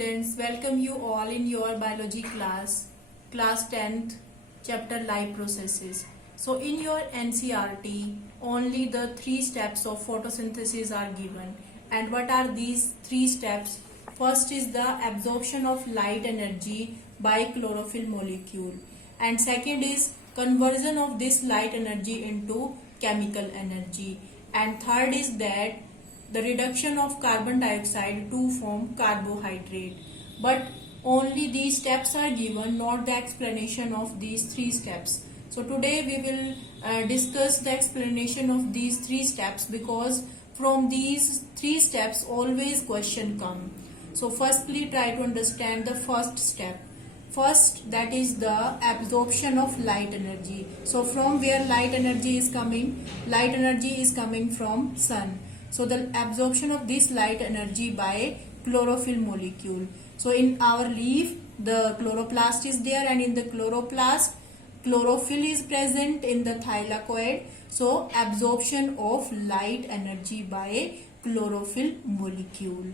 students, welcome you all in your biology class 10th, chapter life processes. So in your NCERT, only the 3 steps of photosynthesis are given. And what are these 3 steps? First is the absorption of light energy by chlorophyll molecule. And second is conversion of this light energy into chemical energy. And third is that the reduction of carbon dioxide to form carbohydrate. But only these steps are given, not the explanation of these 3 steps. So today we will discuss the explanation of these 3 steps, because from these 3 steps always question come. So firstly try to understand the first step. First, that is the absorption of light energy. So from where light energy is coming? Light energy is coming from sun. So the absorption of this light energy by chlorophyll molecule. So in our leaf, the chloroplast is there, and in the chloroplast, chlorophyll is present in the thylakoid. So absorption of light energy by chlorophyll molecule.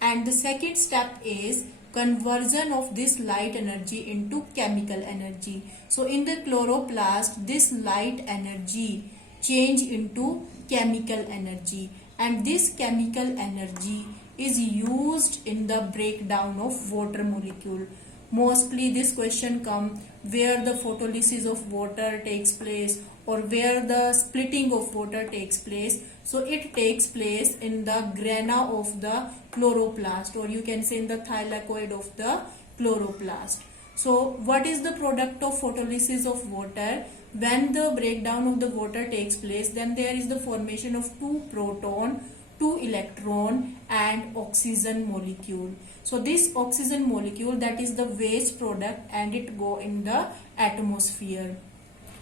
And the second step is conversion of this light energy into chemical energy. So in the chloroplast, this light energy change into chemical energy, and this chemical energy is used in the breakdown of water molecule. Mostly this question come where the photolysis of water takes place, or where the splitting of water takes place. So it takes place in the grana of the chloroplast, or you can say in the thylakoid of the chloroplast. So what is the product of photolysis of water? When the breakdown of the water takes place, then there is the formation of 2 proton, 2 electron and oxygen molecule. So this oxygen molecule, that is the waste product, and it go in the atmosphere.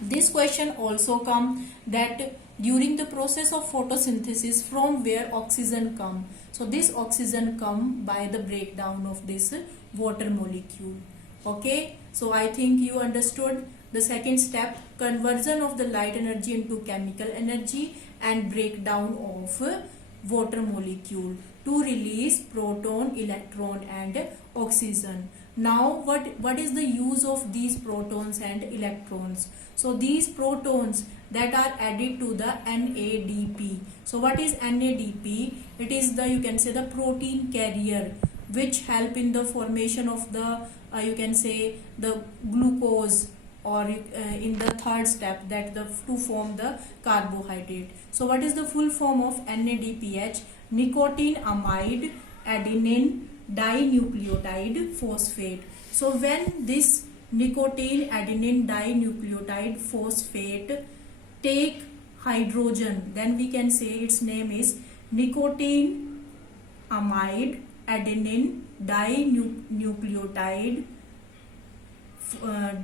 This question also come that during the process of photosynthesis, from where oxygen come? So this oxygen come by the breakdown of this water molecule. Okay, so I think you understood the second step, conversion of the light energy into chemical energy and breakdown of water molecule to release proton, electron and oxygen. Now what is the use of these protons and electrons? So these protons that are added to the NADP. So what is NADP? It is the, you can say, the protein carrier which help in the formation of the you can say the glucose, or in the third step, that the to form the carbohydrate. So what is the full form of NADPH? Nicotine amide adenine dinucleotide phosphate. So when this nicotine adenine dinucleotide phosphate take hydrogen, then we can say its name is nicotine amide adenine dinucleotide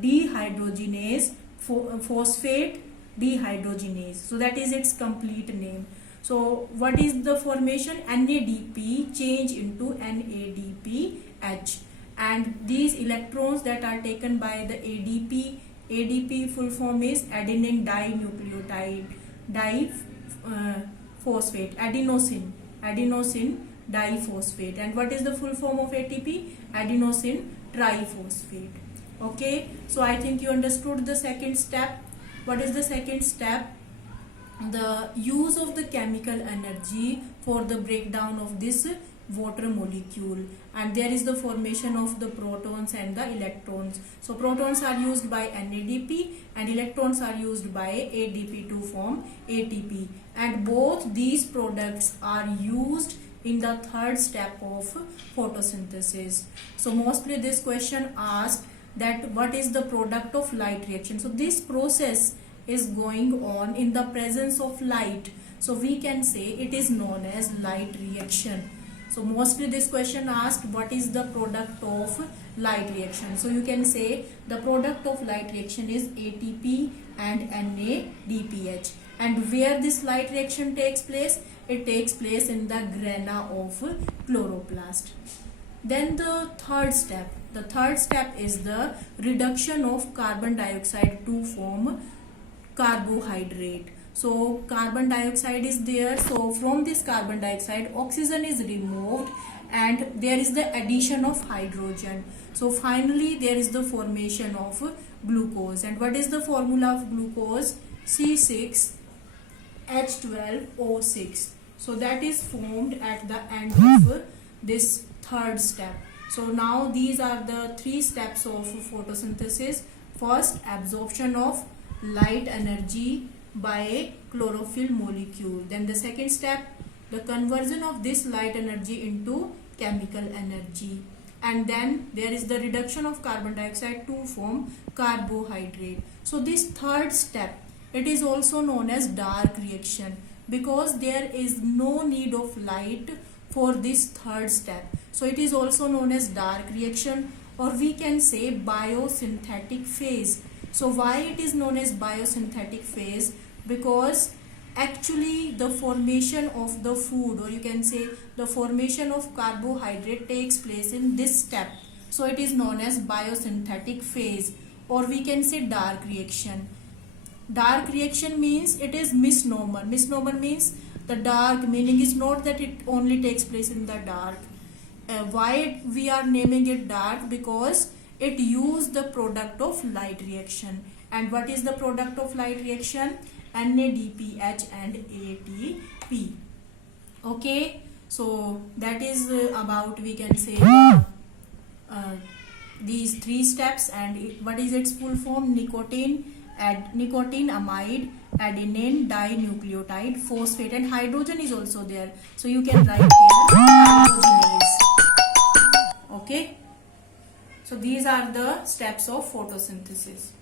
dehydrogenase phosphate dehydrogenase. So that is its complete name. So what is the formation? NADP change into NADPH, and these electrons that are taken by the ADP full form is adenine dinucleotide phosphate, adenosine diphosphate. And what is the full form of ATP? Adenosine triphosphate. Okay, so I think you understood the second step. What is the second step? The use of the chemical energy for the breakdown of this water molecule, and there is the formation of the protons and the electrons. So protons are used by NADP and electrons are used by ADP to form ATP, and both these products are used in the third step of photosynthesis. So mostly this question asked that what is the product of light reaction? So this process is going on in the presence of light, so we can say it is known as light reaction. So mostly this question asked what is the product of light reaction. So you can say the product of light reaction is ATP and NADPH. And where this light reaction takes place? It takes place in the grana of chloroplast. Then the third step. The third step is the reduction of carbon dioxide to form carbohydrate. So carbon dioxide is there. So from this carbon dioxide, oxygen is removed and there is the addition of hydrogen. So finally there is the formation of glucose. And what is the formula of glucose? C6H12O6. So that is formed at the end of this third step. So now these are the three steps of photosynthesis. First, absorption of light energy by a chlorophyll molecule. Then the second step, the conversion of this light energy into chemical energy. And then there is the reduction of carbon dioxide to form carbohydrate. So this third step, it is also known as dark reaction, because there is no need of light for this third step. So it is also known as dark reaction, or we can say biosynthetic phase. So why it is known as biosynthetic phase? Because actually the formation of the food, or you can say the formation of carbohydrate, takes place in this step. So it is known as biosynthetic phase, or we can say dark reaction. Dark reaction means it is misnomer. Misnomer means the dark meaning is not that it only takes place in the dark. Why we are naming it dark? Because it uses the product of light reaction. And what is the product of light reaction? NADPH and ATP. Okay, so that is about, we can say, these three steps. And what is its full form? Nicotinamide adenine dinucleotide phosphate, and hydrogen is also there, so you can write here hydrogenase. Okay, so these are the steps of photosynthesis.